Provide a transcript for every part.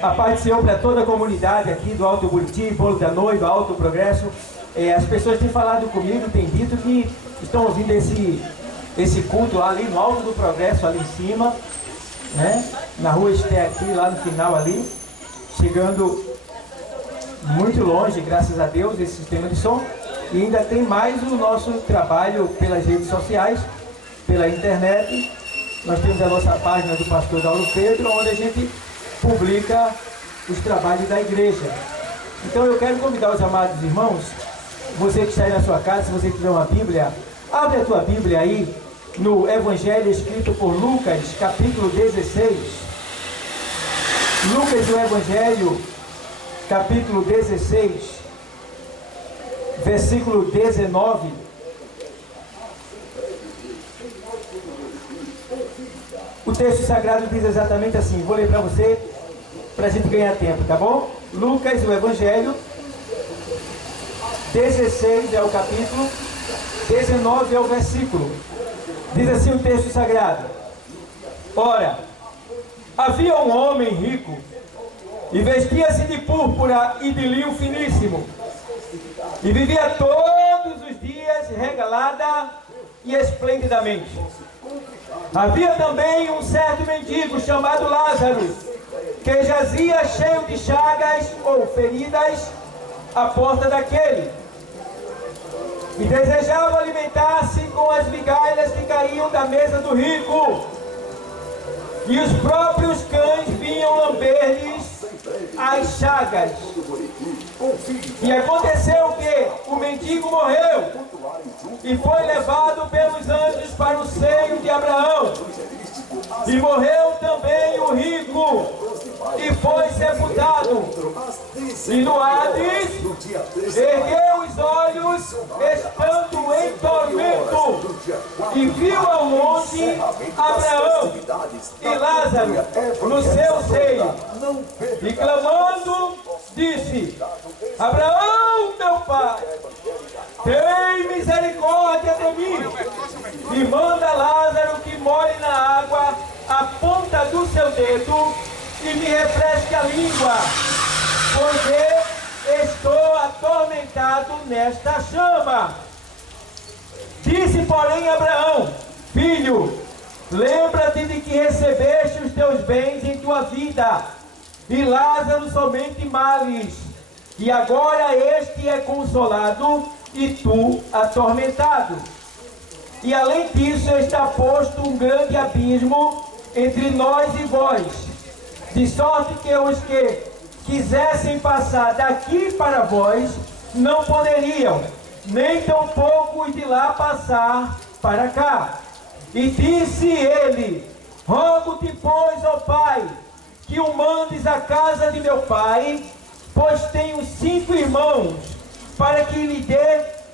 A paz do Senhor para toda a comunidade aqui do Alto Buriti, Bolo da Noiva, Alto Progresso. As pessoas têm falado comigo, têm dito que estão ouvindo esse culto ali no Alto do Progresso, ali em cima, né? Na rua Esté aqui, lá no final ali, chegando muito longe, graças a Deus, esse sistema de som. E ainda tem mais o nosso trabalho pelas redes sociais, pela internet. Nós temos a nossa página do pastor Dauro Pedro, onde a gente publica os trabalhos da igreja. Então eu quero convidar os amados irmãos, você que está aí na sua casa, se você tiver uma Bíblia, abre a tua Bíblia aí no Evangelho escrito por Lucas, capítulo 16. Lucas, o Evangelho, capítulo 16, versículo 19. O texto sagrado diz exatamente assim, vou ler para você, para a gente ganhar tempo, tá bom? Lucas, o Evangelho, 16 é o capítulo, 19 é o versículo. Diz assim o texto sagrado: Ora, havia um homem rico, e vestia-se de púrpura e de linho finíssimo, e vivia todos os dias regalada e esplendidamente. Havia também um certo mendigo chamado Lázaro, que jazia cheio de chagas ou feridas à porta daquele, e desejava alimentar-se com as migalhas que caíam da mesa do rico, e os próprios cães vinham lamber-lhes as chagas. E aconteceu que o mendigo morreu e foi levado pelos anjos para o seio de Abraão. E morreu também o rico e foi sepultado. E no Hades ergueu os olhos, estando em tormento, e viu ao longe Abraão e Lázaro no seu seio. E clamando, disse: Abraão, meu pai, tem misericórdia de mim, e manda Lázaro que molhe na água a ponta do seu dedo e me refresque a língua, porque estou atormentado nesta chama. Disse, porém, Abraão: Filho, lembra-te de que recebeste os teus bens em tua vida, e Lázaro somente males, e agora este é consolado e tu atormentado. E além disso está posto um grande abismo entre nós e vós, de sorte que os que quisessem passar daqui para vós não poderiam, nem tampouco os de lá passar para cá. E disse ele: Rogo-te, pois, ó Pai, que o mandes à casa de meu pai, pois tenho 5 irmãos, para que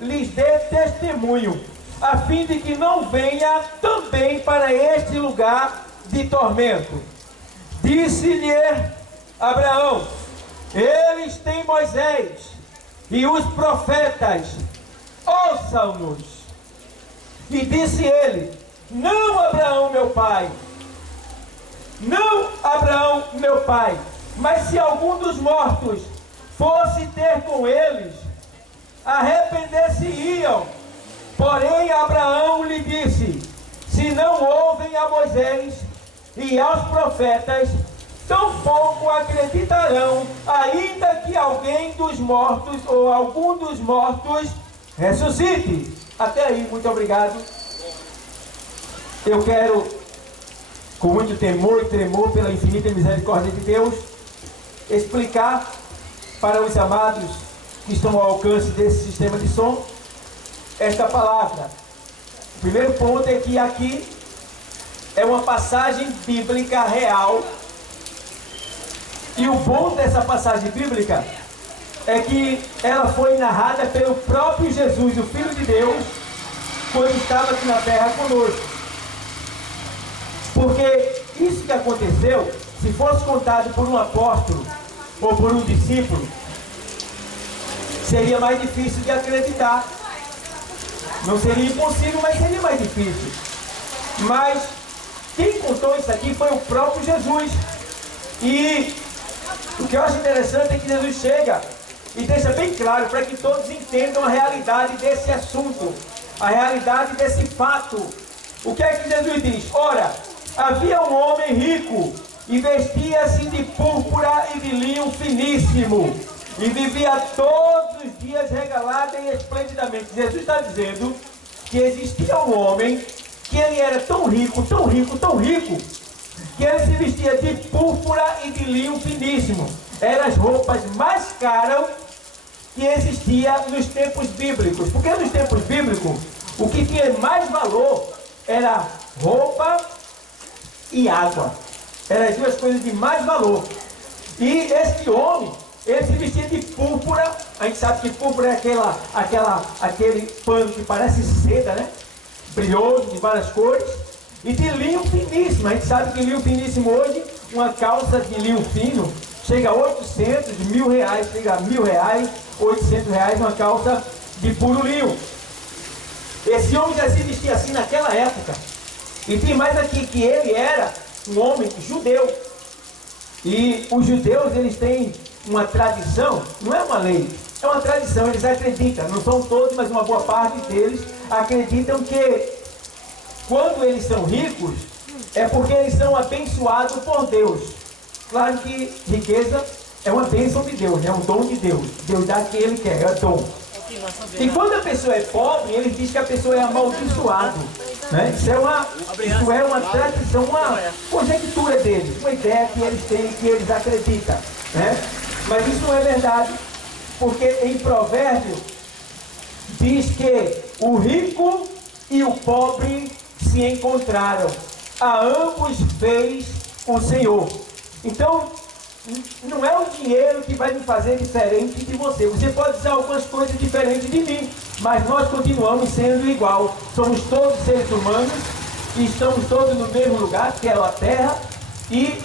lhes dê testemunho, a fim de que não venha também para este lugar de tormento. Disse-lhe Abraão: Eles têm Moisés e os profetas, ouçam-nos. E disse ele: Não, Abraão, meu pai, não, Abraão, meu pai, mas se algum dos mortos fosse ter com eles, arrepender-se-iam. Porém Abraão lhe disse: Se não ouvem a Moisés e aos profetas, tampouco acreditarão, ainda que alguém dos mortos ou algum dos mortos ressuscite. Até aí, muito obrigado. Eu quero, com muito temor e tremor pela infinita misericórdia de Deus, explicar para os amados que estão ao alcance desse sistema de som esta palavra. O primeiro ponto é que aqui é uma passagem bíblica real, e o bom dessa passagem bíblica é que ela foi narrada pelo próprio Jesus, o Filho de Deus, quando estava aqui na terra conosco. Porque isso que aconteceu, se fosse contado por um apóstolo ou por um discípulo, seria mais difícil de acreditar. Não seria impossível, mas seria mais difícil. Mas quem contou isso aqui foi o próprio Jesus. E que eu acho interessante é que Jesus chega e deixa bem claro para que todos entendam a realidade desse assunto, a realidade desse fato. O que é que Jesus diz? Ora, havia um homem rico e vestia-se de púrpura e de linho finíssimo e vivia todos os dias regalado e esplendidamente. Jesus está dizendo que existia um homem que ele era tão rico, tão rico, tão rico, que ele se vestia de púrpura e de linho finíssimo. Eram as roupas mais caras que existia nos tempos bíblicos. Porque nos tempos bíblicos, o que tinha mais valor era roupa e água. Eram as duas coisas de mais valor. E esse homem, ele se vestia de púrpura. A gente sabe que púrpura é aquele pano que parece seda, né? Brilhoso, de várias cores. E de linho finíssimo. A gente sabe que linho finíssimo hoje, uma calça de linho fino, chega a 800, R$1.000, chega a R$1.000, R$800, uma calça de puro linho. Esse homem já se vestia assim naquela época. E tem mais aqui que ele era um homem judeu. E os judeus, eles têm uma tradição, não é uma lei, é uma tradição, eles acreditam, não são todos, mas uma boa parte deles acreditam que quando eles são ricos, é porque eles são abençoados por Deus. Claro que riqueza é uma bênção de Deus, é um dom de Deus. Deus dá o que ele quer, é dom. E quando a pessoa é pobre, ele diz que a pessoa é amaldiçoada. Né? Isso é uma tradição, uma conjectura deles, uma ideia que eles têm, que eles acreditam. Né? Mas isso não é verdade, porque em Provérbios diz que o rico e o pobre se encontraram, a ambos fez o Senhor. Então, não é o dinheiro que vai me fazer diferente de você. Você pode dizer algumas coisas diferentes de mim, mas nós continuamos sendo igual. Somos todos seres humanos e estamos todos no mesmo lugar, que é a Terra, e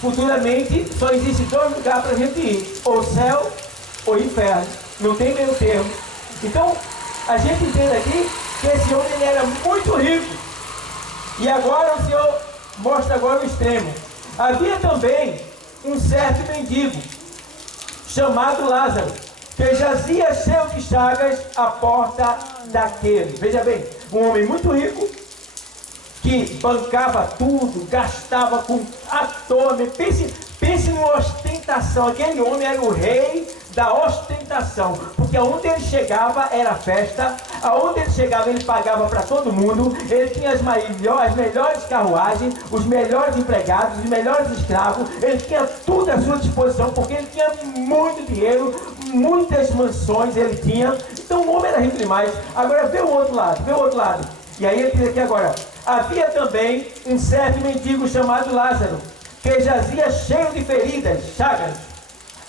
futuramente só existe dois lugares para a gente ir, ou céu ou inferno. Não tem meio termo. Então, a gente entende aqui que esse homem ele era muito rico. E agora o Senhor mostra agora o extremo. Havia também um certo mendigo, chamado Lázaro, que jazia cheio de chagas à porta daquele. Veja bem, um homem muito rico, que bancava tudo, gastava com à toa. Pense numa ostentação. Aquele homem era o rei da ostentação, porque aonde ele chegava era festa, aonde ele chegava ele pagava para todo mundo, ele tinha as melhores carruagens, os melhores empregados, os melhores escravos, ele tinha tudo à sua disposição, porque ele tinha muito dinheiro, muitas mansões ele tinha. Então o homem era rico demais. Agora vê o outro lado, e aí ele diz aqui agora: havia também um certo mendigo chamado Lázaro, que jazia cheio de feridas, chagas,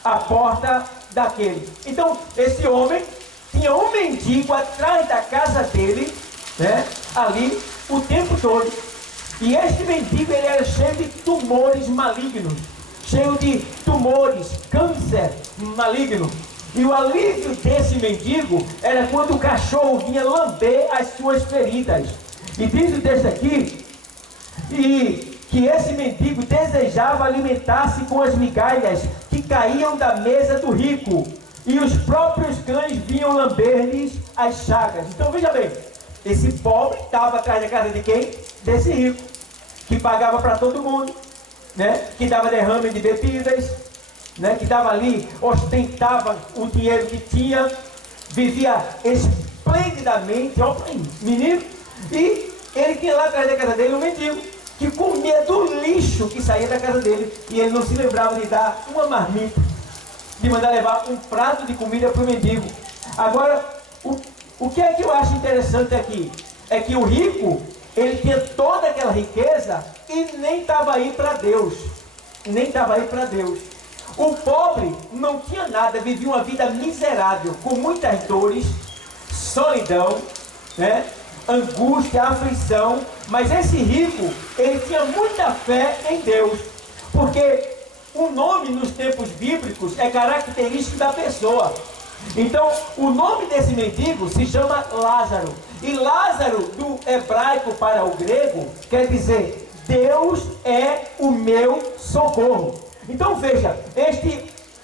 à porta daquele. Então, esse homem tinha um mendigo atrás da casa dele, né, ali, o tempo todo. E este mendigo, ele era cheio de tumores malignos, cheio de tumores, câncer maligno. E o alívio desse mendigo era quando o cachorro vinha lamber as suas feridas. E diz o texto aqui, e que esse mendigo desejava alimentar-se com as migalhas que caíam da mesa do rico, e os próprios cães vinham lamber-lhes as chagas. Então veja bem, esse pobre estava atrás da casa de quem? Desse rico, que pagava para todo mundo, né? Que dava derrame de bebidas, né? Que dava ali, ostentava o dinheiro que tinha, vivia esplendidamente, ó, menino, e ele tinha lá atrás da casa dele um mendigo, que comia do lixo que saía da casa dele, e ele não se lembrava de dar uma marmita, de mandar levar um prato de comida para o mendigo. Agora, o que é que eu acho interessante aqui? É que o rico, ele tinha toda aquela riqueza e nem estava aí para Deus. Nem estava aí para Deus. O pobre não tinha nada, vivia uma vida miserável, com muitas dores, solidão, né? Angústia, aflição. Mas esse rico, ele tinha muita fé em Deus, porque o nome nos tempos bíblicos é característico da pessoa. Então o nome desse mendigo se chama Lázaro, e Lázaro do hebraico para o grego quer dizer Deus é o meu socorro. Então veja,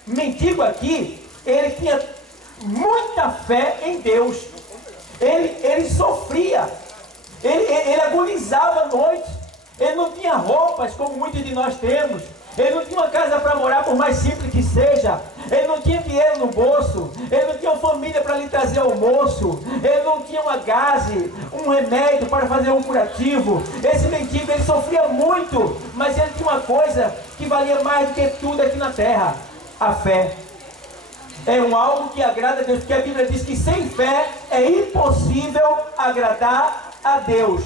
mendigo aqui, ele tinha muita fé em Deus. Ele sofria, ele agonizava à noite, ele não tinha roupas como muitos de nós temos, ele não tinha uma casa para morar, por mais simples que seja, ele não tinha dinheiro no bolso, ele não tinha uma família para lhe trazer almoço, ele não tinha uma gaze, um remédio para fazer um curativo. Esse mendigo, ele sofria muito, mas ele tinha uma coisa que valia mais do que tudo aqui na terra: a fé. É algo que agrada a Deus, porque a Bíblia diz que sem fé é impossível agradar a Deus,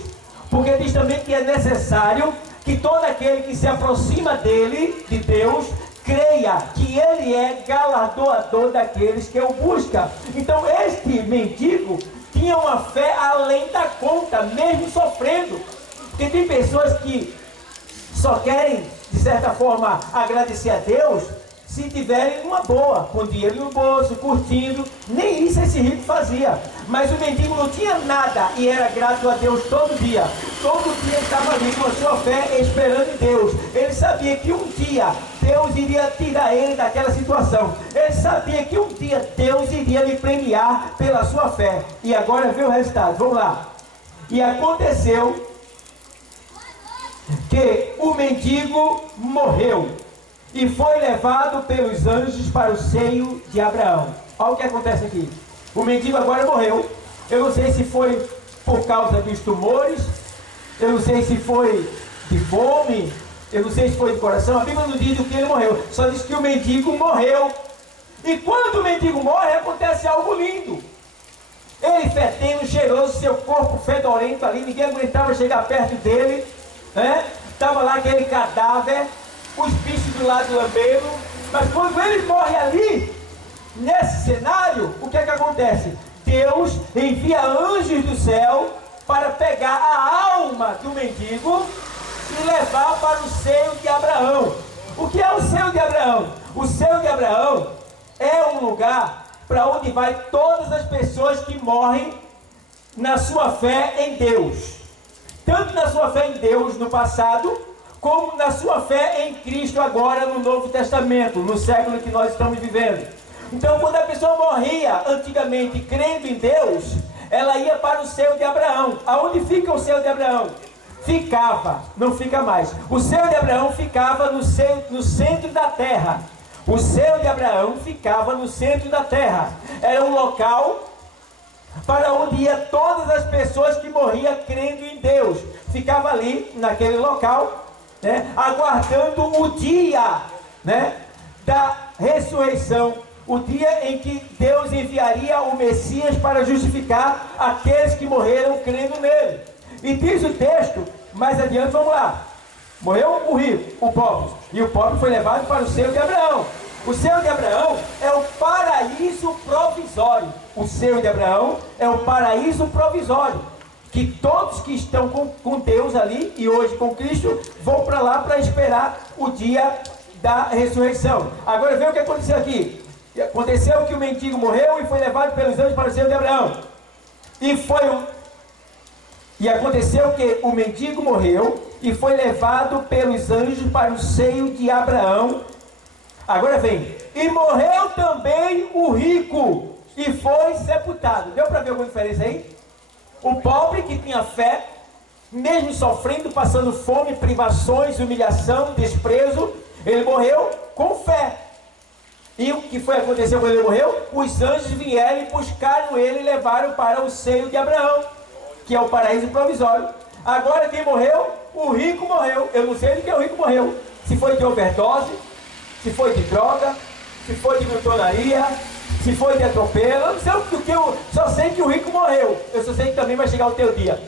porque diz também que é necessário que todo aquele que se aproxima dele, de Deus, creia que ele é galardoador daqueles que o buscam. Então este mendigo tinha uma fé além da conta, mesmo sofrendo, porque tem pessoas que só querem, de certa forma, agradecer a Deus se tiverem uma boa, com dinheiro no bolso, curtindo. Nem isso esse rico fazia. Mas o mendigo não tinha nada e era grato a Deus todo dia. Todo dia ele estava ali com a sua fé, esperando em Deus. Ele sabia que um dia Deus iria tirar ele daquela situação. Ele sabia que um dia Deus iria lhe premiar pela sua fé. E agora vê o resultado. Vamos lá. E aconteceu que o mendigo morreu e foi levado pelos anjos para o seio de Abraão. Olha o que acontece aqui. O mendigo agora morreu. Eu não sei se foi por causa dos tumores, eu não sei se foi de fome, eu não sei se foi de coração. A Bíblia não diz o que ele morreu, só diz que o mendigo morreu. E quando o mendigo morre, acontece algo lindo. Ele fedendo, cheiroso, seu corpo fedorento ali, ninguém aguentava chegar perto dele, né? Estava lá aquele cadáver, os bichos do lado lambendo. Mas quando ele morre ali, nesse cenário, o que é que acontece? Deus envia anjos do céu para pegar a alma do mendigo e levar para o seio de Abraão. O que é o seio de Abraão? O seio de Abraão é um lugar para onde vai todas as pessoas que morrem na sua fé em Deus. Tanto na sua fé em Deus no passado, como na sua fé em Cristo agora no Novo Testamento, no século que nós estamos vivendo. Então, quando a pessoa morria antigamente crendo em Deus, ela ia para o seio de Abraão. Aonde fica o seio de Abraão? Ficava, não fica mais. O seio de Abraão ficava no centro da terra. O seio de Abraão ficava no centro da terra. Era um local para onde ia todas as pessoas que morriam crendo em Deus. Ficava ali, naquele local, né, aguardando o dia, né, da ressurreição, o dia em que Deus enviaria o Messias para justificar aqueles que morreram crendo nele. E diz o texto, mais adiante, vamos lá, morreu o rico, o pobre, e o pobre foi levado para o seio de Abraão. O seio de Abraão é o paraíso provisório. O seio de Abraão é o paraíso provisório, que todos que estão com Deus ali, e hoje com Cristo, vão para lá para esperar o dia da ressurreição. Agora vê o que aconteceu aqui. Aconteceu que o mendigo morreu e foi levado pelos anjos para o seio de Abraão. E aconteceu que o mendigo morreu e foi levado pelos anjos para o seio de Abraão. Agora vem. E morreu também o rico e foi sepultado. Deu para ver alguma diferença aí? O pobre que tinha fé, mesmo sofrendo, passando fome, privações, humilhação, desprezo, ele morreu com fé. E o que foi acontecer quando ele morreu? Os anjos vieram e buscaram ele e levaram para o seio de Abraão, que é o paraíso provisório. Agora quem morreu? O rico morreu. Eu não sei de que o rico morreu. Se foi de overdose, se foi de droga, se foi de glutonaria, se foi de atropelo. Eu não sei o que, eu só sei que o rico morreu. Eu só sei que também vai chegar o teu dia.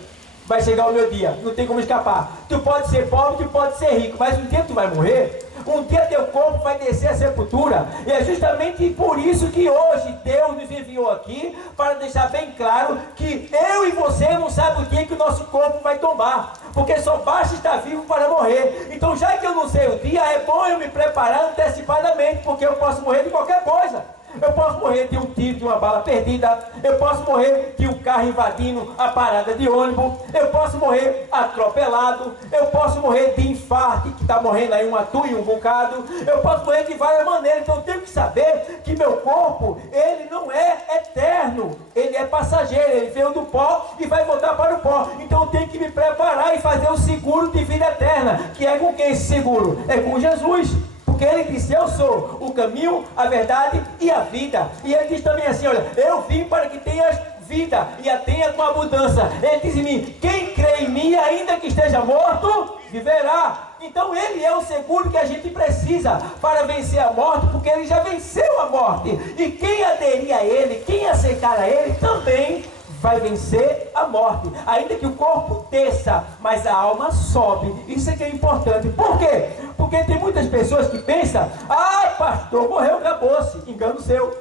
Vai chegar o meu dia, não tem como escapar. Tu pode ser pobre, tu pode ser rico, mas um dia tu vai morrer. Um dia teu corpo vai descer à sepultura. E é justamente por isso que hoje Deus nos enviou aqui, para deixar bem claro que eu e você não sabem o dia que o nosso corpo vai tombar, porque só basta estar vivo para morrer. Então, já que eu não sei o dia, é bom eu me preparar antecipadamente, porque eu posso morrer de qualquer coisa. Eu posso morrer de um tiro, de uma bala perdida. Eu posso morrer de um carro invadindo a parada de ônibus. Eu posso morrer atropelado. Eu posso morrer de infarto, que está morrendo aí uma tua e um bocado. Eu posso morrer de várias maneiras. Então eu tenho que saber que meu corpo, ele não é eterno. Ele é passageiro. Ele veio do pó e vai voltar para o pó. Então eu tenho que me preparar e fazer o seguro de vida eterna. Que é com quem esse seguro? É com Jesus. Porque ele disse: eu sou o caminho, a verdade e a vida. E ele diz também assim: olha, eu vim para que tenhas vida e a tenha com abundância. Ele diz em mim: quem crê em mim, ainda que esteja morto, viverá. Então ele é o seguro que a gente precisa para vencer a morte, porque ele já venceu a morte. E quem aderir a ele, quem aceitar a ele, também vai vencer a morte, ainda que o corpo desça, mas a alma sobe. Isso é que é importante. Por quê? Porque tem muitas pessoas que pensam: ah, pastor, morreu, acabou-se. Engano seu.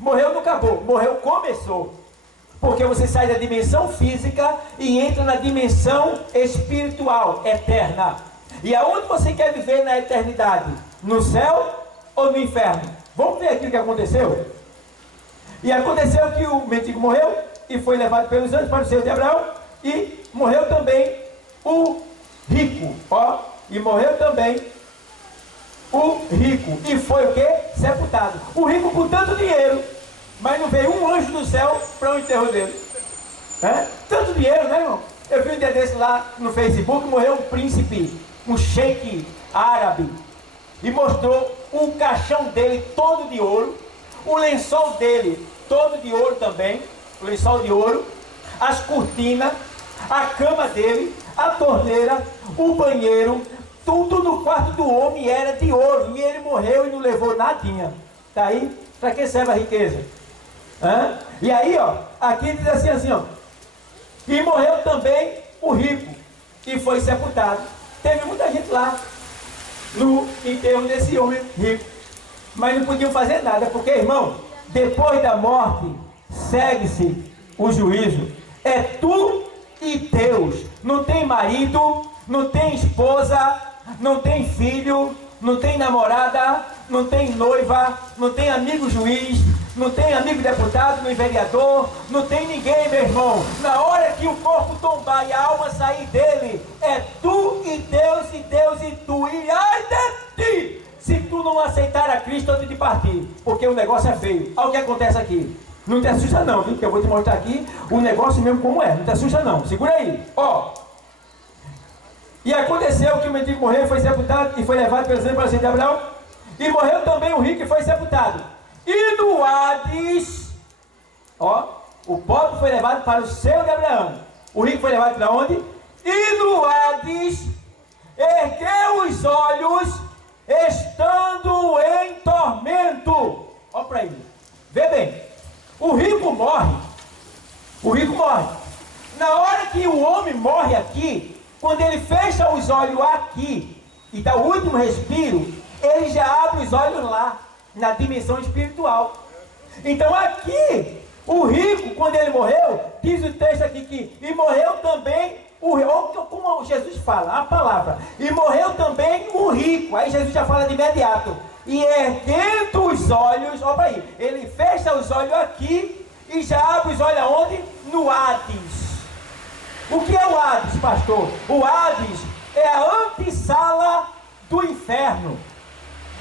Morreu, não acabou. Morreu, começou. Porque você sai da dimensão física e entra na dimensão espiritual, eterna. E aonde você quer viver na eternidade? No céu ou no inferno? Vamos ver aqui o que aconteceu. E aconteceu que o mendigo morreu e foi levado pelos anjos para o seio de Abraão. E morreu também o rico, ó. E morreu também o rico. E foi o quê? Sepultado. O rico com tanto dinheiro, mas não veio um anjo do céu para o enterro dele. Tanto dinheiro, né, irmão? Eu vi um dia desse lá no Facebook, morreu um príncipe, um sheik árabe. E mostrou o caixão dele todo de ouro, o lençol dele todo de ouro também, o lençol de ouro, as cortinas, a cama dele, a torneira, o banheiro, tudo no quarto do homem era de ouro. E ele morreu e não levou nadinha. Tá aí? Para que serve a riqueza? E aí, ó, aqui diz assim, ó. E morreu também o rico e foi sepultado. Teve muita gente lá no enterro desse homem rico, mas não podiam fazer nada, porque, irmão, depois da morte segue-se o juízo. É tu e Deus. Não tem marido, não tem esposa, não tem filho, não tem namorada, não tem noiva, não tem amigo juiz, não tem amigo deputado, nem vereador, não tem ninguém, meu irmão. Na hora que o corpo tombar e a alma sair dele, é tu e Deus e tu. E ai de ti, se tu não aceitar a Cristo antes de partir, porque o negócio é feio. Olha o que acontece aqui. Não te assusta não, viu? Que eu vou te mostrar aqui o negócio mesmo como é. Não te assusta não. Segura aí. Ó. E aconteceu que o mendigo morreu, foi sepultado e foi levado pelos anjos para o seio de Abraão. E morreu também o rico e foi sepultado. E no Hades, ó, o pobre foi levado para o seio de Abraão. O rico foi levado para onde? E no Hades ergueu os olhos, estando em tormento. Ó para ele. Vê bem. O rico morre. O rico morre. Na hora que o homem morre aqui, quando ele fecha os olhos aqui e dá o último respiro, ele já abre os olhos lá, na dimensão espiritual. Então aqui, o rico, quando ele morreu, diz o texto aqui que, e morreu também o rico, como Jesus fala, a palavra, e morreu também o rico. Aí Jesus já fala de imediato. E erguendo os olhos, olha aí, ele fecha os olhos aqui e já abre os olhos aonde? No Hades. O que é o Hades, pastor? O Hades é a antessala do inferno.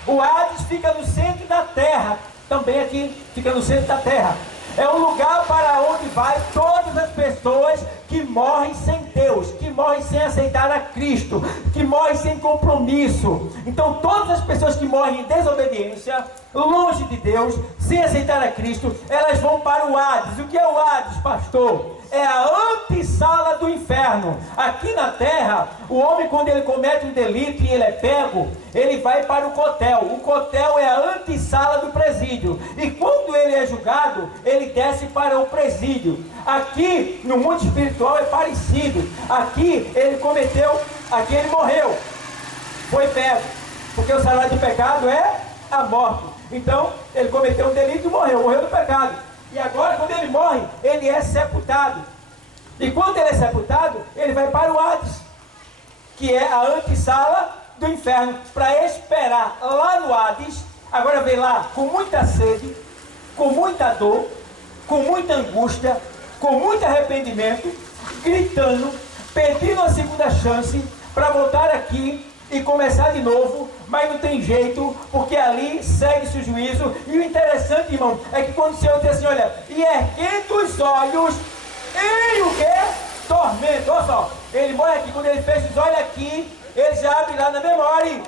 O Hades fica no centro da terra, também aqui fica no centro da terra. É um lugar para onde vai todas as pessoas que morrem sem Deus, que morrem sem aceitar a Cristo, que morrem sem compromisso. Então todas as pessoas que morrem em desobediência, longe de Deus, sem aceitar a Cristo, elas vão para o Hades. O que é o Hades, pastor? É a antessala do inferno. Aqui na terra, o homem, quando ele comete um delito e ele é pego, ele vai para o cotel. O cotel é a antessala do presídio. E quando ele é julgado, ele desce para o presídio. Aqui, no mundo espiritual, é parecido. Aqui, ele cometeu, aqui ele morreu. Foi pego. Porque o salário do pecado é a morte. Então, ele cometeu um delito e morreu do pecado. E agora, quando ele morre, ele é sepultado. E quando ele é sepultado, ele vai para o Hades, que é a antessala do inferno, para esperar lá no Hades. Agora vem lá com muita sede, com muita dor, com muita angústia, com muito arrependimento, gritando, pedindo a segunda chance para voltar aqui e começar de novo, mas não tem jeito, porque ali segue-se o juízo. E o interessante, irmão, é que quando o Senhor diz assim, olha, e erguendo os olhos em o quê? Tormento. Olha só, ele morre aqui, quando ele fecha os olhos aqui, ele já abre lá na memória e...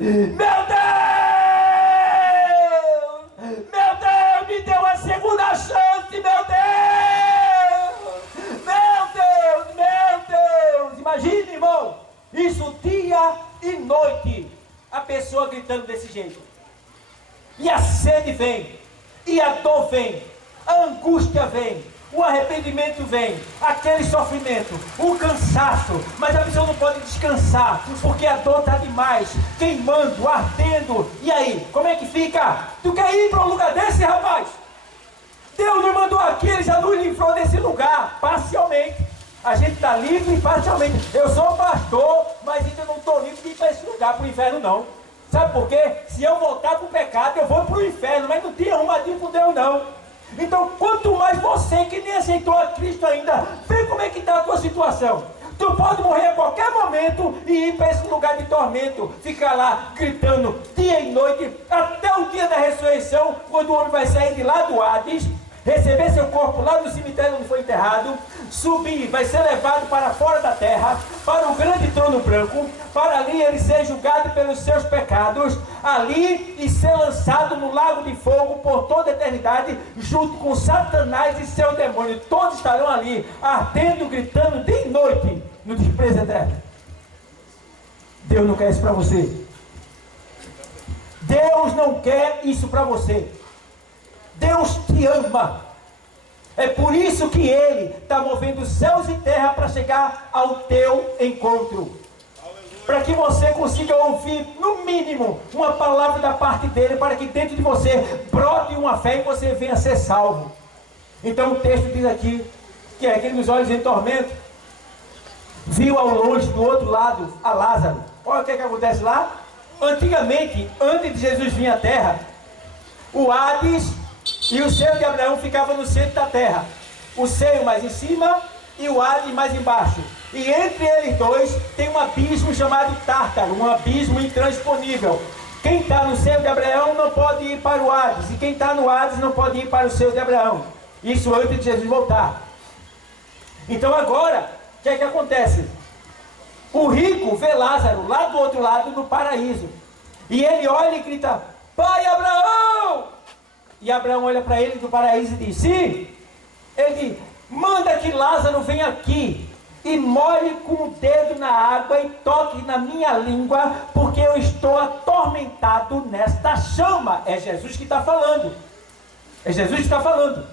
Meu Deus, me deu a segunda chance, meu Deus, imagine, irmão, isso dia e noite, a pessoa gritando desse jeito, e a sede vem, e a dor vem, a angústia vem, o arrependimento vem, aquele sofrimento, o cansaço, mas a pessoa não pode descansar, porque a dor está demais, queimando, ardendo. E aí, como é que fica? Tu quer ir para um lugar desse, rapaz? Deus nos mandou aqui, Ele já nos livrou desse lugar, parcialmente. A gente está livre parcialmente. Eu sou pastor, mas ainda não estou livre de ir para esse lugar, para o inferno não. Sabe por quê? Se eu voltar para o pecado, eu vou para o inferno, mas não tinha arrumadinho com Deus não. Então, quanto mais você que nem aceitou a Cristo ainda, vê como é que está a tua situação. Tu pode morrer a qualquer momento e ir para esse lugar de tormento, ficar lá gritando dia e noite, até o dia da ressurreição, quando o homem vai sair de lá do Hades, receber seu corpo lá no cemitério onde foi enterrado, subir, vai ser levado para fora da terra, para o grande trono branco, para ali ele ser julgado pelos seus pecados, ali e ser lançado no lago de fogo por toda a eternidade, junto com Satanás e seu demônio. Todos estarão ali, ardendo, gritando dia e noite, no desprezo eterno. Deus não quer isso para você. Deus não quer isso para você. Deus te ama. É por isso que Ele está movendo céus e terra para chegar ao teu encontro. Para que você consiga ouvir, no mínimo, uma palavra da parte dEle, para que dentro de você brote uma fé e você venha a ser salvo. Então o texto diz aqui, que é aquele dos olhos em tormento, viu ao longe, do outro lado, a Lázaro. Olha o que acontece lá. Antigamente, antes de Jesus vir à terra, o Hades e o seio de Abraão ficava no centro da terra, o seio mais em cima e o Hades mais embaixo, e entre eles dois tem um abismo chamado Tártaro, um abismo intransponível. Quem está no seio de Abraão não pode ir para o Hades, e quem está no Hades não pode ir para o seio de Abraão. Isso antes de Jesus voltar. Então agora, o que é que acontece? O rico vê Lázaro lá do outro lado do paraíso, e ele olha e grita: Pai Abraão! E Abraão olha para ele do paraíso e diz: sim. Ele diz: manda que Lázaro venha aqui e molhe com o dedo na água e toque na minha língua, porque eu estou atormentado nesta chama. É Jesus que está falando. É Jesus que está falando.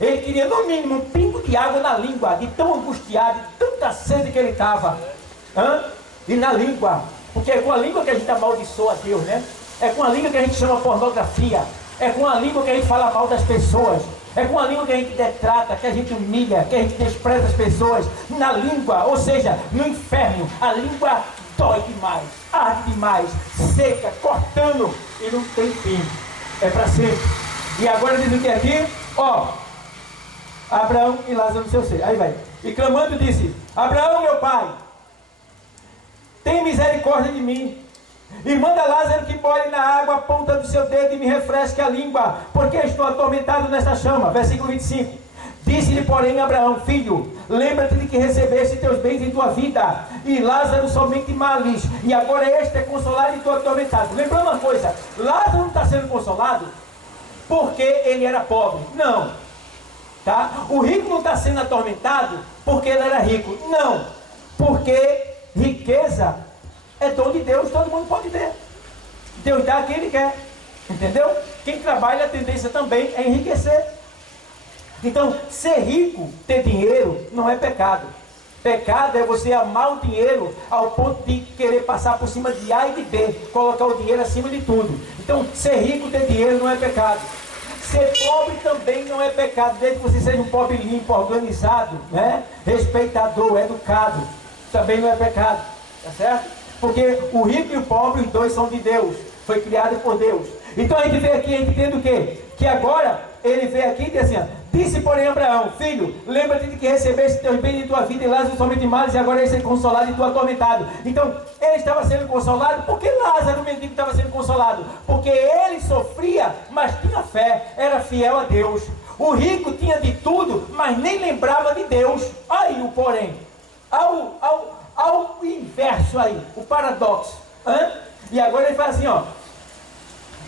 Ele queria no mínimo um pingo de água na língua, de tão angustiado, de tanta sede que ele estava. E na língua, porque é com a língua que a gente amaldiçoa a Deus, né? É com a língua que a gente chama pornografia. É com a língua que a gente fala mal das pessoas. É com a língua que a gente detrata, que a gente humilha, que a gente despreza as pessoas. Na língua, ou seja, no inferno, a língua dói demais, arde demais, seca, cortando, e não tem fim. É para sempre. E agora diz o que aqui? Ó, Abraão e Lázaro no seu seio. Aí vai. E clamando disse: Abraão, meu pai, tem misericórdia de mim, e manda Lázaro que molhe na água a ponta do seu dedo e me refresque a língua, porque estou atormentado nesta chama. Versículo 25. Disse-lhe, porém, Abraão: filho, lembra-te de que recebeste teus bens em tua vida, e Lázaro somente males, e agora este é consolado e estou atormentado. Lembrando uma coisa, Lázaro não está sendo consolado porque ele era pobre, não, tá? O rico não está sendo atormentado porque ele era rico, não, porque riqueza é dom de Deus, todo mundo pode ter. Deus dá a quem Ele quer, entendeu? Quem trabalha, a tendência também é enriquecer. Então, ser rico, ter dinheiro, não é pecado. Pecado é você amar o dinheiro ao ponto de querer passar por cima de A e de B, colocar o dinheiro acima de tudo. Então, ser rico, ter dinheiro não é pecado. Ser pobre também não é pecado, desde que você seja um pobre limpo, organizado, né? Respeitador, educado, também não é pecado, tá certo? Porque o rico e o pobre, os dois são de Deus, foi criado por Deus. Então a gente vê aqui, a gente entende o quê? Que agora ele vê aqui e diz assim, ó, disse porém Abraão, filho, lembra-te de que recebeste teus bens em tua vida e Lázaro somente males, e agora ele ser consolado e tu atormentado. Então ele estava sendo consolado, porque Lázaro, o mendigo, estava sendo consolado? Porque ele sofria, mas tinha fé, era fiel a Deus. O rico tinha de tudo, mas nem lembrava de Deus. Aí o porém, ao inverso aí, o paradoxo. E agora ele fala assim, ó,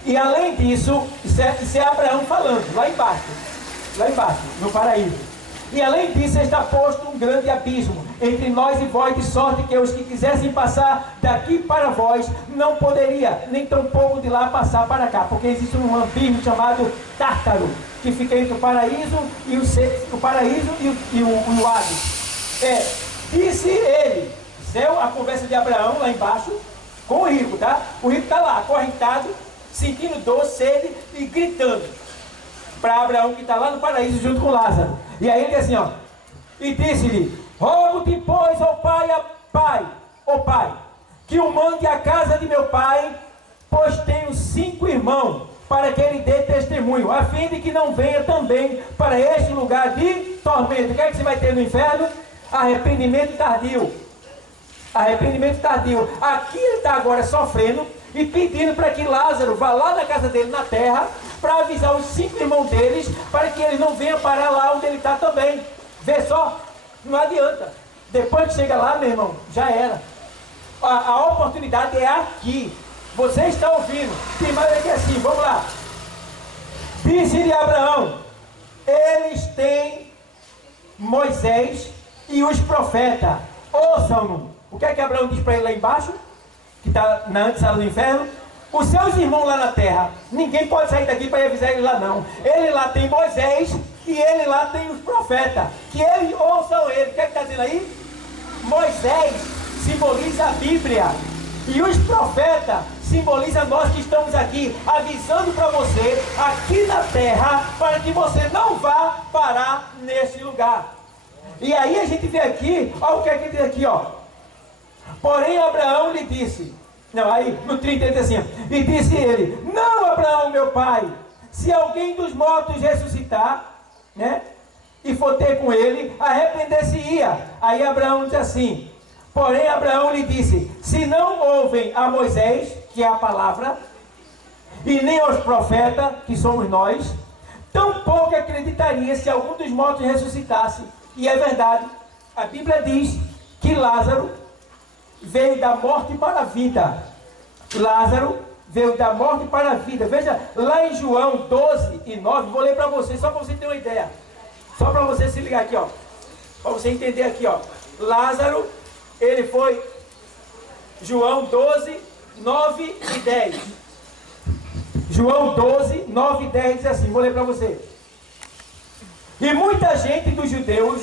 e além disso, isso é Abraão falando, lá embaixo, no paraíso. E além disso está posto um grande abismo entre nós e vós, de sorte que os que quisessem passar daqui para vós, não poderia, nem tampouco de lá passar para cá, porque existe um abismo chamado Tártaro, que fica entre o paraíso e o Hades. Disse ele, céu, a conversa de Abraão lá embaixo, com o rico, tá? O rico está lá, acorrentado, sentindo dor, sede e gritando para Abraão, que está lá no paraíso junto com Lázaro. E aí ele diz assim, ó, e disse-lhe, rogo-te, pois, ó pai, que o mande à casa de meu pai, pois tenho 5 irmãos, para que ele dê testemunho, a fim de que não venha também para este lugar de tormento. O que é que você vai ter no inferno? Arrependimento tardio. Arrependimento tardio. Aqui ele está agora sofrendo e pedindo para que Lázaro vá lá na casa dele na terra, para avisar os 5 irmãos deles, para que eles não venham parar lá onde ele está também. Vê só, não adianta. Depois que chega lá, meu irmão, já era. A oportunidade é aqui. Você está ouvindo. Tem mais aqui assim, vamos lá. Disse-lhe Abraão, eles têm Moisés e os profetas. Ouçam-no. O que é que Abraão diz para ele lá embaixo? Que está na antessala do inferno? Os seus irmãos lá na terra, ninguém pode sair daqui para avisar ele lá não. Ele lá tem Moisés e ele lá tem os profetas. Que ele ouçam ele. O que é que está dizendo aí? Moisés simboliza a Bíblia. E os profetas simbolizam nós que estamos aqui, avisando para você, aqui na terra, para que você não vá parar nesse lugar. E aí a gente vê aqui, olha o que é que diz aqui, ó. Porém Abraão lhe disse, não, aí no 30 ele diz assim, e disse ele, não Abraão meu pai, se alguém dos mortos ressuscitar, né, e for ter com ele, arrepender-se-ia. Aí Abraão diz assim, porém Abraão lhe disse, se não ouvem a Moisés, que é a palavra, e nem aos profetas, que somos nós, tampouco acreditaria se algum dos mortos ressuscitasse. E é verdade, a Bíblia diz que Lázaro veio da morte para a vida. Lázaro veio da morte para a vida. Veja, lá em João 12 e 9, vou ler para você, só para você ter uma ideia. Só para você se ligar aqui, ó. Para você entender aqui, ó. Lázaro, ele foi, João 12, 9 e 10. João 12, 9 e 10 diz assim, vou ler para você. E muita gente dos judeus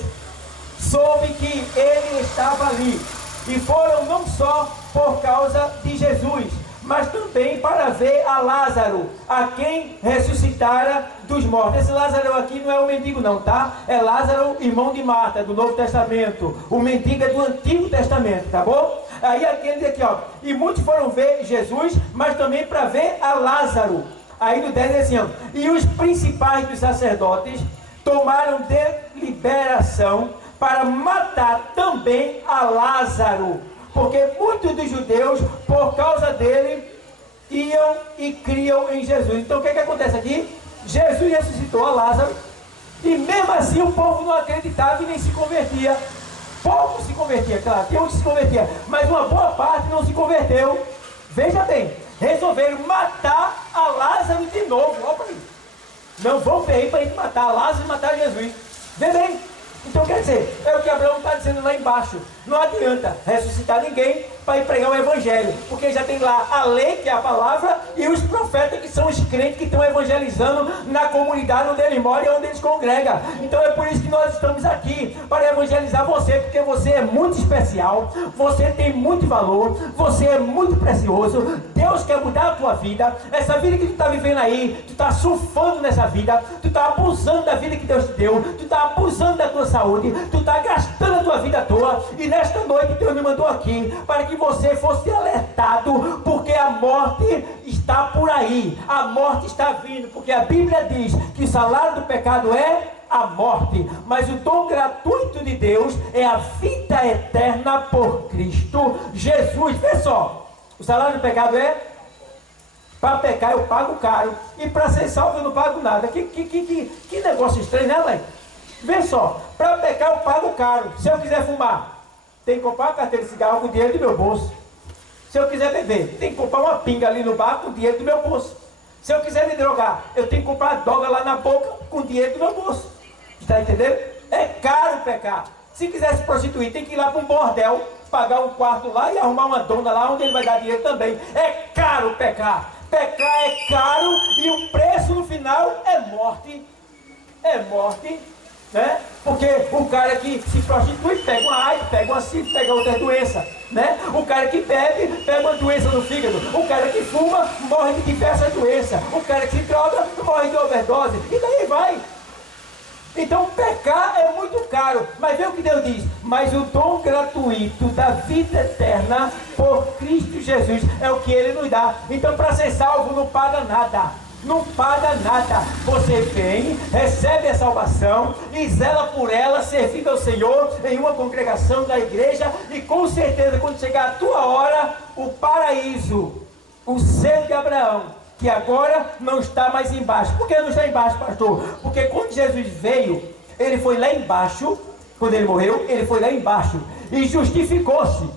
soube que ele estava ali. E foram não só por causa de Jesus, mas também para ver a Lázaro, a quem ressuscitara dos mortos. Esse Lázaro aqui não é o mendigo não, tá? É Lázaro, irmão de Marta, do Novo Testamento. O mendigo é do Antigo Testamento, tá bom? Aí aquele aqui, ó. E muitos foram ver Jesus, mas também para ver a Lázaro. Aí no 10 diz assim, ó. E os principais dos sacerdotes tomaram deliberação para matar também a Lázaro, porque muitos dos judeus, por causa dele, iam e criam em Jesus. Então o que acontece aqui? Jesus ressuscitou a Lázaro, e mesmo assim o povo não acreditava e nem se convertia. Pouco se convertia, claro, tem uns que se convertia, mas uma boa parte não se converteu. Veja bem, resolveram matar a Lázaro de novo. Olha para mim. Não vão ver aí para a gente matar a Lázaro e matar Jesus. Vê bem. Então quer dizer, é o que Abraão está dizendo lá embaixo. Não adianta ressuscitar ninguém para ir pregar o evangelho, porque já tem lá a lei, que é a palavra, e os profetas, que são os crentes que estão evangelizando na comunidade onde ele mora e onde ele se congrega. Então é por isso que nós estamos aqui, para evangelizar você, porque você é muito especial, você tem muito valor, você é muito precioso. Deus quer mudar a tua vida. Essa vida que tu está vivendo aí, tu está surfando nessa vida, tu está abusando da vida que Deus te deu, tu está abusando da tua saúde, tu está gastando a tua vida à toa. E nesta noite Deus me mandou aqui para que você fosse alertado, porque a morte está por aí, a morte está vindo, porque a Bíblia diz que o salário do pecado é a morte, mas o dom gratuito de Deus é a vida eterna por Cristo Jesus. Vê só, o salário do pecado é: para pecar eu pago caro, e para ser salvo eu não pago nada. Que negócio estranho, né, mãe? Vê só, para pecar eu pago caro. Se eu quiser fumar, tem que comprar uma carteira de cigarro com dinheiro do meu bolso. Se eu quiser beber, tem que comprar uma pinga ali no bar com dinheiro do meu bolso. Se eu quiser me drogar, eu tenho que comprar droga lá na boca com dinheiro do meu bolso. Está entendendo? É caro pecar. Se quiser se prostituir, tem que ir lá para um bordel, pagar um quarto lá e arrumar uma dona lá onde ele vai dar dinheiro também. É caro pecar. Pecar é caro e o preço no final é morte. É morte, né? Porque o cara que se prostitui pega uma AIDS, pega uma sífilis, pega outra doença, né? O cara que bebe pega uma doença no fígado. O cara que fuma morre de diversas doenças. O cara que se droga morre de overdose. E daí vai. Então pecar é muito caro, mas vê o que Deus diz: mas o dom gratuito da vida eterna por Cristo Jesus é o que Ele nos dá. Então para ser salvo não paga nada, não paga nada. Você vem, recebe a salvação e zela por ela, servindo ao Senhor em uma congregação da igreja, e com certeza quando chegar a tua hora, o paraíso, o selo de Abraão, que agora não está mais embaixo. Por que não está embaixo, pastor? Porque quando Jesus veio, ele foi lá embaixo. Quando ele morreu, ele foi lá embaixo e justificou-se,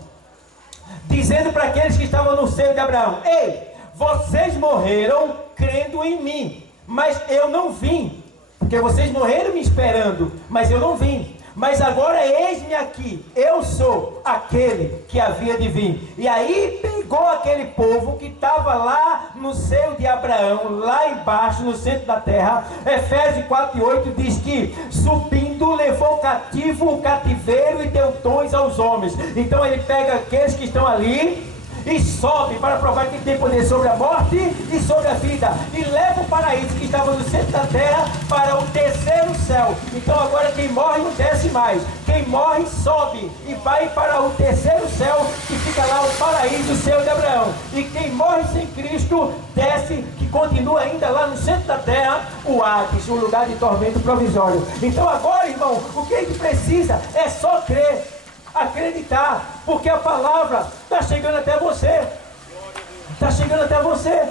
dizendo para aqueles que estavam no seio de Abraão: ei, vocês morreram crendo em mim, mas eu não vim, porque vocês morreram me esperando, mas eu não vim. Mas agora eis-me aqui, eu sou aquele que havia de vir. E aí pegou aquele povo que estava lá no seio de Abraão, lá embaixo, no centro da terra. Efésios 4:8 diz que subindo levou cativo o cativeiro e deu dons aos homens. Então ele pega aqueles que estão ali e sobe para provar que tem poder sobre a morte e sobre a vida, e leva o paraíso que estava no centro da terra para o terceiro céu. Então agora quem morre não desce mais, quem morre sobe e vai para o terceiro céu, que fica lá o paraíso, o céu de Abraão. E quem morre sem Cristo desce, que continua ainda lá no centro da terra, o Hades, o lugar de tormento provisório. Então agora, irmão, o que a gente precisa é só crer, acreditar, porque a palavra está chegando até você. Está chegando até você.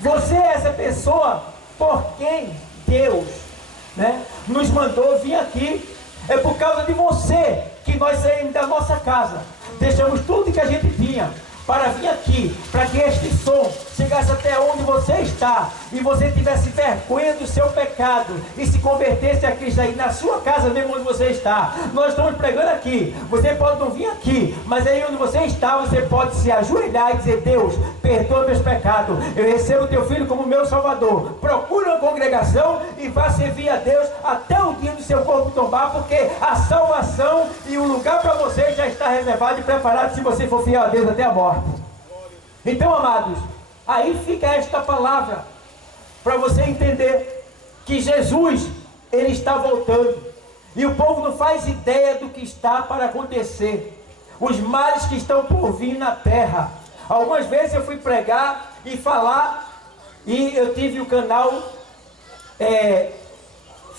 Você é essa pessoa por quem Deus, né, nos mandou vir aqui. É por causa de você que nós saímos da nossa casa, deixamos tudo que a gente tinha para vir aqui, para que este som chegasse até onde você está, e você tivesse vergonha do seu pecado, e se convertesse a Cristo aí na sua casa mesmo onde você está. Nós estamos pregando aqui, você pode não vir aqui, mas aí onde você está, você pode se ajoelhar e dizer: Deus, perdoa meus pecados, eu recebo o teu filho como meu salvador. Procure uma congregação e vá servir a Deus até o dia do seu corpo tombar, porque a salvação e o lugar para você já está reservado e preparado, se você for fiel a Deus até a morte. Então, amados, aí fica esta palavra para você entender que Jesus, ele está voltando, e o povo não faz ideia do que está para acontecer, os males que estão por vir na terra. Algumas vezes eu fui pregar e falar, e eu tive o canal,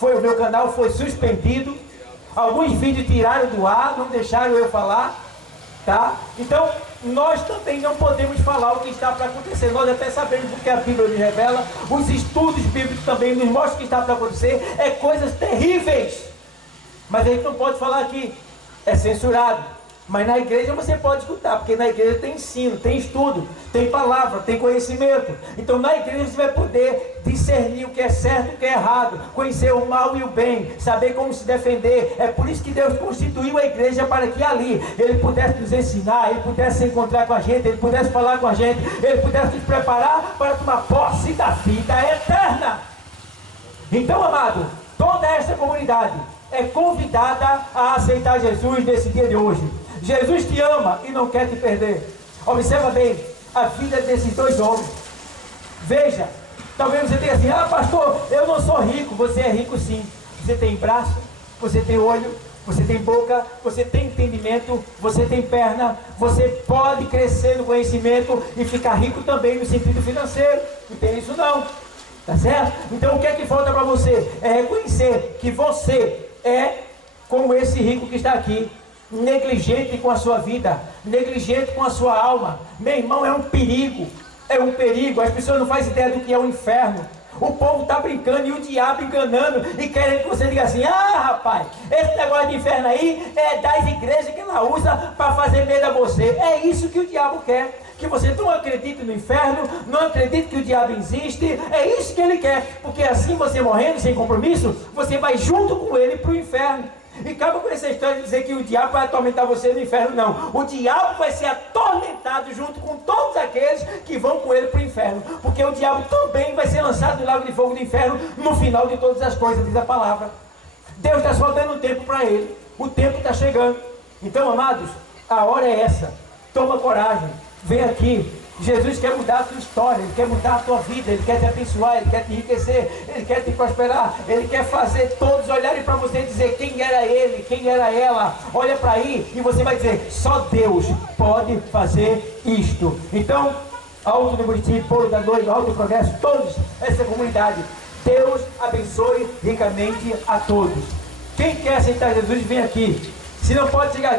o meu canal foi suspendido, alguns vídeos tiraram do ar, não deixaram eu falar, tá? Então nós também não podemos falar o que está para acontecer. Nós até sabemos, porque a Bíblia nos revela, os estudos bíblicos também nos mostram o que está para acontecer, coisas terríveis, mas a gente não pode falar aqui, é censurado. Mas na igreja você pode escutar, porque na igreja tem ensino, tem estudo, tem palavra, tem conhecimento. Então na igreja você vai poder discernir o que é certo e o que é errado, conhecer o mal e o bem, saber como se defender. É por isso que Deus constituiu a igreja, para que ali Ele pudesse nos ensinar, Ele pudesse se encontrar com a gente, Ele pudesse falar com a gente, Ele pudesse nos preparar para tomar posse da vida eterna. Então, amado, toda esta comunidade é convidada a aceitar Jesus nesse dia de hoje. Jesus te ama e não quer te perder. Observa bem a vida desses dois homens. Veja, talvez você tenha assim: ah, pastor, eu não sou rico. Você é rico sim. Você tem braço, você tem olho, você tem boca, você tem entendimento, você tem perna. Você pode crescer no conhecimento e ficar rico também no sentido financeiro. Não tem isso não, tá certo? Então o que é que falta para você? É reconhecer que você é como esse rico que está aqui, negligente com a sua vida, negligente com a sua alma. Meu irmão, é um perigo, as pessoas não fazem ideia do que é o inferno. O povo está brincando e o diabo enganando e querendo que você diga assim: ah, rapaz, esse negócio de inferno aí é das igrejas que ela usa para fazer medo a você. É isso que o diabo quer, que você não acredite no inferno, não acredite que o diabo existe. É isso que ele quer, porque assim você morrendo sem compromisso, você vai junto com ele para o inferno. E acaba com essa história de dizer que o diabo vai atormentar você no inferno. Não, o diabo vai ser atormentado junto com todos aqueles que vão com ele para o inferno, porque o diabo também vai ser lançado no lago de fogo do inferno no final de todas as coisas, diz a palavra. Deus está só dando tempo para ele, o tempo está chegando. Então, amados, a hora é essa. Toma coragem, vem aqui. Jesus quer mudar a tua história, Ele quer mudar a tua vida, Ele quer te abençoar, Ele quer te enriquecer, Ele quer te prosperar, Ele quer fazer todos olharem para você e dizer quem era ele, quem era ela. Olha para aí e você vai dizer: só Deus pode fazer isto. Então, Alto do Buriti, Polo da Noite, Alto do Progresso, todos, essa comunidade, Deus abençoe ricamente a todos. Quem quer aceitar Jesus, vem aqui. Se não pode chegar aqui,